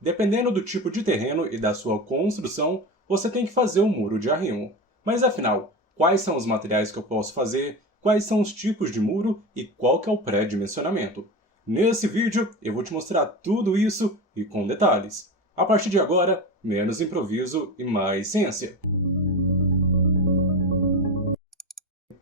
Dependendo do tipo de terreno e da sua construção, você tem que fazer um muro de arrimo. Mas afinal, quais são os materiais que eu posso fazer, quais são os tipos de muro e qual que é o pré-dimensionamento? Nesse vídeo eu vou te mostrar tudo isso e com detalhes. A partir de agora, menos improviso e mais ciência.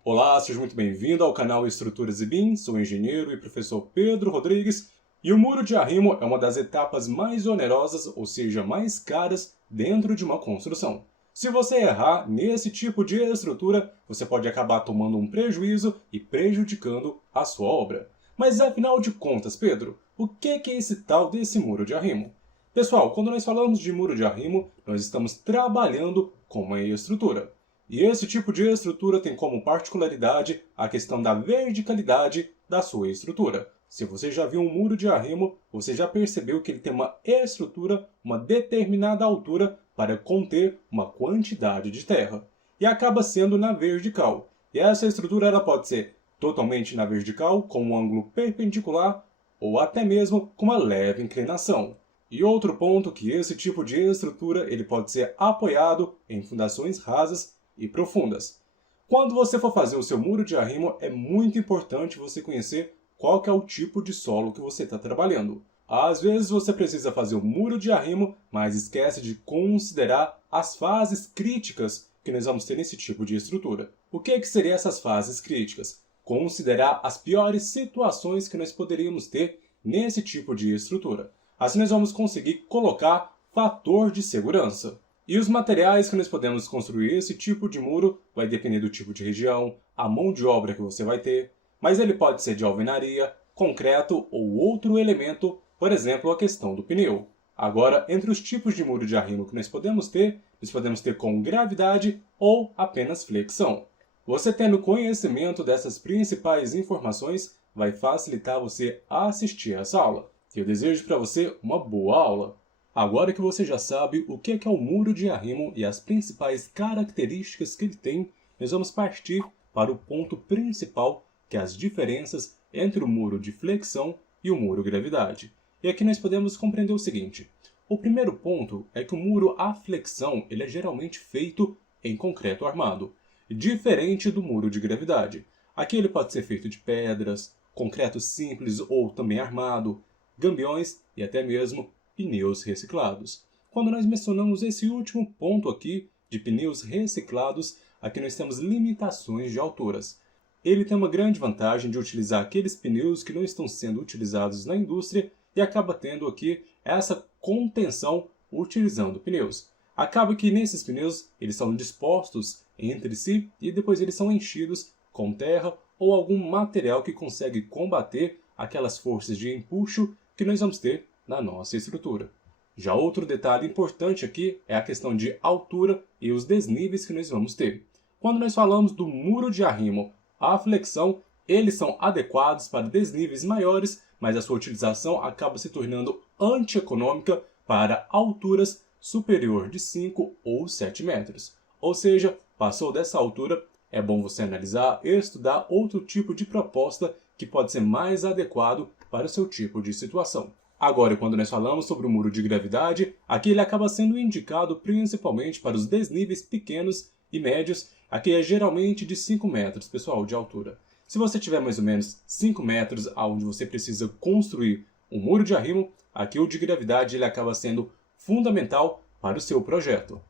Olá, seja muito bem-vindo ao canal Estruturas e BIM, sou o engenheiro e professor Pedro Rodrigues, e o muro de arrimo é uma das etapas mais onerosas, ou seja, mais caras, dentro de uma construção. Se você errar nesse tipo de estrutura, você pode acabar tomando um prejuízo e prejudicando a sua obra. Mas afinal de contas, Pedro, o que é esse tal desse muro de arrimo? Pessoal, quando nós falamos de muro de arrimo, nós estamos trabalhando com uma estrutura. E esse tipo de estrutura tem como particularidade a questão da verticalidade da sua estrutura. Se você já viu um muro de arrimo, você já percebeu que ele tem uma estrutura, uma determinada altura para conter uma quantidade de terra. E acaba sendo na vertical. E essa estrutura ela pode ser totalmente na vertical, com um ângulo perpendicular, ou até mesmo com uma leve inclinação. E outro ponto que esse tipo de estrutura ele pode ser apoiado em fundações rasas e profundas. Quando você for fazer o seu muro de arrimo, é muito importante você conhecer qual que é o tipo de solo que você está trabalhando. Às vezes você precisa fazer o muro de arrimo, mas esquece de considerar as fases críticas que nós vamos ter nesse tipo de estrutura. O que seriam essas fases críticas? Considerar as piores situações que nós poderíamos ter nesse tipo de estrutura. Assim nós vamos conseguir colocar fator de segurança. E os materiais que nós podemos construir esse tipo de muro vai depender do tipo de região, a mão de obra que você vai ter, mas ele pode ser de alvenaria, concreto ou outro elemento, por exemplo, a questão do pneu. Agora, entre os tipos de muro de arrimo que nós podemos ter com gravidade ou apenas flexão. Você tendo conhecimento dessas principais informações vai facilitar você a assistir essa aula. Eu desejo para você uma boa aula. Agora que você já sabe o que é o muro de arrimo e as principais características que ele tem, nós vamos partir para o ponto principal, que é as diferenças entre o muro de flexão e o muro gravidade. E aqui nós podemos compreender o seguinte. O primeiro ponto é que o muro à flexão ele é geralmente feito em concreto armado, diferente do muro de gravidade. Aqui ele pode ser feito de pedras, concreto simples ou também armado, gambiões e até mesmo pneus reciclados. Quando nós mencionamos esse último ponto aqui, de pneus reciclados, aqui nós temos limitações de alturas. Ele tem uma grande vantagem de utilizar aqueles pneus que não estão sendo utilizados na indústria e acaba tendo aqui essa contenção utilizando pneus. Acaba que nesses pneus eles são dispostos entre si e depois eles são enchidos com terra ou algum material que consegue combater aquelas forças de empuxo que nós vamos ter na nossa estrutura. Já outro detalhe importante aqui é a questão de altura e os desníveis que nós vamos ter. Quando nós falamos do muro de arrimo à flexão, eles são adequados para desníveis maiores, mas a sua utilização acaba se tornando antieconômica para alturas superior de 5 ou 7 metros. Ou seja, passou dessa altura, é bom você analisar e estudar outro tipo de proposta que pode ser mais adequado para o seu tipo de situação. Agora, quando nós falamos sobre o muro de gravidade, aqui ele acaba sendo indicado principalmente para os desníveis pequenos e médios, aqui é geralmente de 5 metros, pessoal, de altura. Se você tiver mais ou menos 5 metros onde você precisa construir um muro de arrimo, aqui o de gravidade ele acaba sendo fundamental para o seu projeto.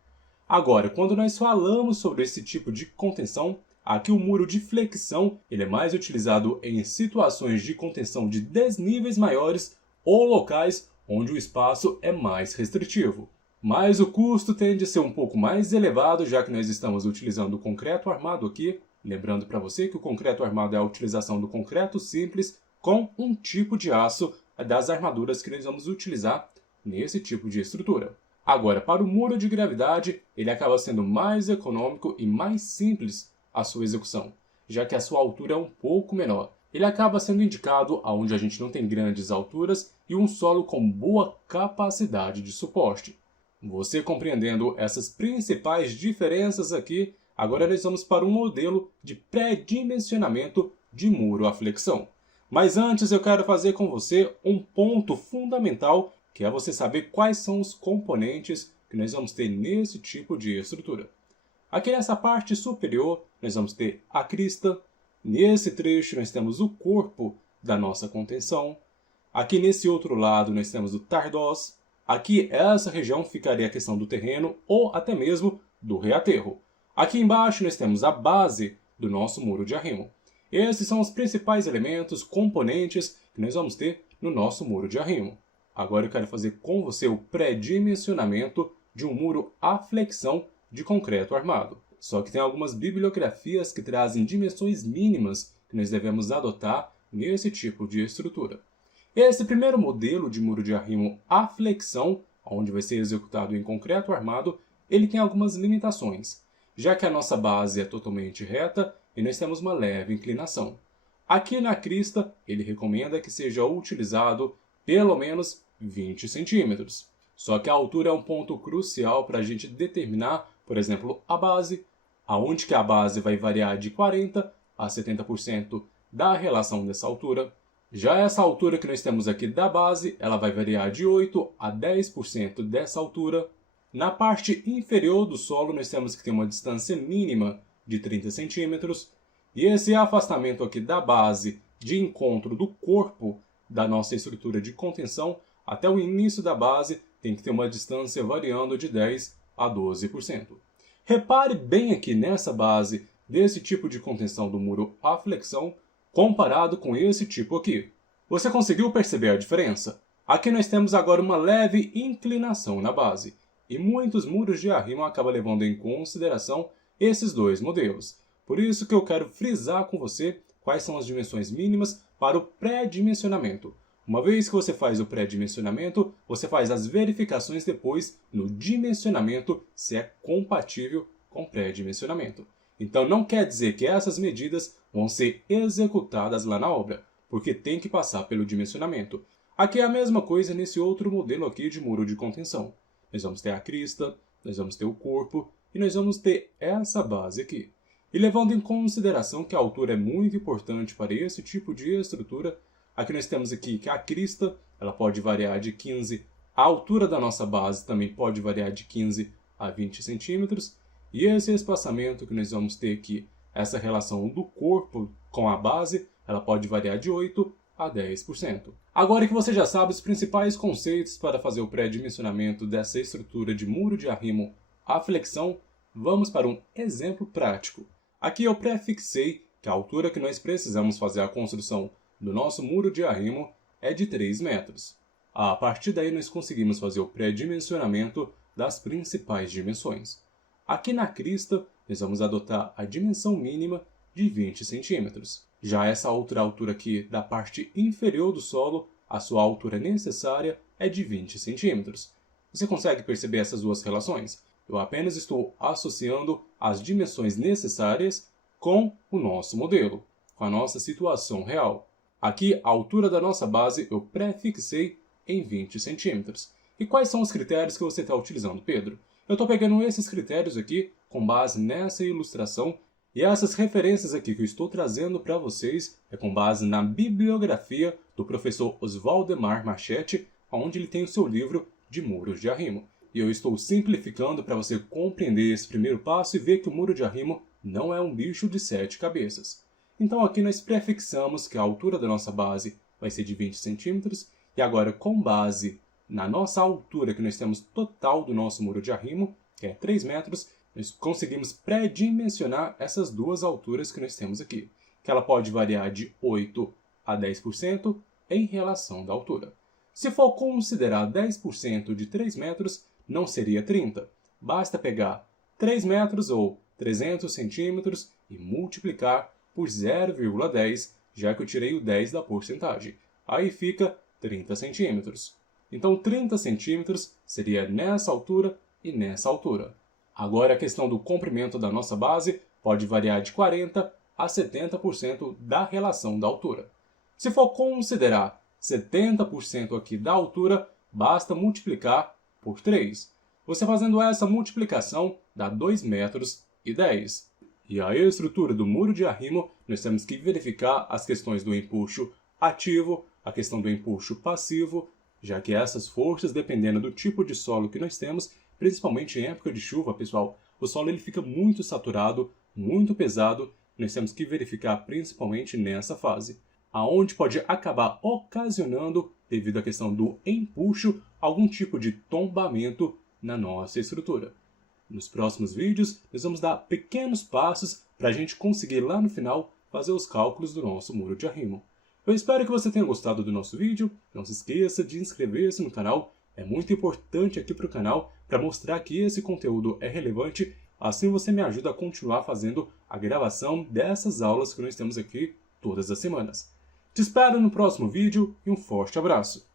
Agora, quando nós falamos sobre esse tipo de contenção, aqui o muro de flexão ele é mais utilizado em situações de contenção de desníveis maiores ou locais onde o espaço é mais restritivo. Mas o custo tende a ser um pouco mais elevado, já que nós estamos utilizando o concreto armado aqui. Lembrando para você que o concreto armado é a utilização do concreto simples com um tipo de aço das armaduras que nós vamos utilizar nesse tipo de estrutura. Agora, para o muro de gravidade, ele acaba sendo mais econômico e mais simples a sua execução, já que a sua altura é um pouco menor. Ele acaba sendo indicado aonde a gente não tem grandes alturas e um solo com boa capacidade de suporte. Você compreendendo essas principais diferenças aqui, agora nós vamos para um modelo de pré-dimensionamento de muro à flexão. Mas antes eu quero fazer com você um ponto fundamental que é você saber quais são os componentes que nós vamos ter nesse tipo de estrutura. Aqui nessa parte superior, nós vamos ter a crista. Nesse trecho, nós temos o corpo da nossa contenção. Aqui nesse outro lado, nós temos o tardós. Aqui, essa região ficaria a questão do terreno ou até mesmo do reaterro. Aqui embaixo, nós temos a base do nosso muro de arrimo. Esses são os principais elementos, componentes que nós vamos ter no nosso muro de arrimo. Agora eu quero fazer com você o pré-dimensionamento de um muro à flexão de concreto armado. Só que tem algumas bibliografias que trazem dimensões mínimas que nós devemos adotar nesse tipo de estrutura. Esse primeiro modelo de muro de arrimo à flexão, onde vai ser executado em concreto armado, ele tem algumas limitações, já que a nossa base é totalmente reta e nós temos uma leve inclinação. Aqui na crista, ele recomenda que seja utilizado pelo menos 20 centímetros. Só que a altura é um ponto crucial para a gente determinar, por exemplo, a base, aonde que a base vai variar de 40% a 70% da relação dessa altura. Já essa altura que nós temos aqui da base, ela vai variar de 8% a 10% dessa altura. Na parte inferior do solo, nós temos que ter uma distância mínima de 30 centímetros. E esse afastamento aqui da base de encontro do corpo da nossa estrutura de contenção até o início da base tem que ter uma distância variando de 10% a 12%. Repare bem aqui nessa base desse tipo de contenção do muro à flexão comparado com esse tipo aqui. Você conseguiu perceber a diferença? Aqui nós temos agora uma leve inclinação na base, e muitos muros de arrimo acabam levando em consideração esses dois modelos. Por isso que eu quero frisar com você quais são as dimensões mínimas para o pré-dimensionamento. Uma vez que você faz o pré-dimensionamento, você faz as verificações depois no dimensionamento se é compatível com pré-dimensionamento. Então não quer dizer que essas medidas vão ser executadas lá na obra, porque tem que passar pelo dimensionamento. Aqui é a mesma coisa nesse outro modelo aqui de muro de contenção. Nós vamos ter a crista, nós vamos ter o corpo e nós vamos ter essa base aqui. E levando em consideração que a altura é muito importante para esse tipo de estrutura, aqui nós temos aqui que a crista ela pode variar de 15, a altura da nossa base também pode variar de 15 a 20 centímetros, e esse espaçamento que nós vamos ter aqui, essa relação do corpo com a base, ela pode variar de 8% a 10%. Agora que você já sabe os principais conceitos para fazer o pré-dimensionamento dessa estrutura de muro de arrimo à flexão, vamos para um exemplo prático. Aqui eu prefixei que a altura que nós precisamos fazer a construção do nosso muro de arrimo é de 3 metros. A partir daí nós conseguimos fazer o pré-dimensionamento das principais dimensões. Aqui na crista, nós vamos adotar a dimensão mínima de 20 centímetros. Já essa outra altura aqui da parte inferior do solo, a sua altura necessária é de 20 centímetros. Você consegue perceber essas duas relações? Eu apenas estou associando as dimensões necessárias com o nosso modelo, com a nossa situação real. Aqui, a altura da nossa base eu prefixei em 20 centímetros. E quais são os critérios que você está utilizando, Pedro? Eu estou pegando esses critérios aqui com base nessa ilustração e essas referências aqui que eu estou trazendo para vocês é com base na bibliografia do professor Oswaldemar Marchetti, onde ele tem o seu livro de muros de arrimo. E eu estou simplificando para você compreender esse primeiro passo e ver que o muro de arrimo não é um bicho de 7 cabeças. Então aqui nós prefixamos que a altura da nossa base vai ser de 20 centímetros e agora com base na nossa altura que nós temos total do nosso muro de arrimo, que é 3 metros, nós conseguimos pré-dimensionar essas duas alturas que nós temos aqui, que ela pode variar de 8% a 10% em relação da altura. Se for considerar 10% de 3 metros, não seria 30. Basta pegar 3 metros ou 300 centímetros e multiplicar por 0,10, já que eu tirei o 10 da porcentagem. Aí fica 30 centímetros. Então 30 centímetros seria nessa altura e nessa altura. Agora a questão do comprimento da nossa base pode variar de 40% a 70% da relação da altura. Se for considerar 70% aqui da altura, basta multiplicar por 3. Você fazendo essa multiplicação dá 2 metros e 10. E a estrutura do muro de arrimo, nós temos que verificar as questões do empuxo ativo, a questão do empuxo passivo, já que essas forças, dependendo do tipo de solo que nós temos, principalmente em época de chuva, pessoal, o solo ele fica muito saturado, muito pesado, nós temos que verificar principalmente nessa fase, aonde pode acabar ocasionando, devido à questão do empuxo, algum tipo de tombamento na nossa estrutura. Nos próximos vídeos, nós vamos dar pequenos passos para a gente conseguir lá no final fazer os cálculos do nosso muro de arrimo. Eu espero que você tenha gostado do nosso vídeo. Não se esqueça de inscrever-se no canal. É muito importante aqui para o canal para mostrar que esse conteúdo é relevante. Assim você me ajuda a continuar fazendo a gravação dessas aulas que nós temos aqui todas as semanas. Te espero no próximo vídeo e um forte abraço!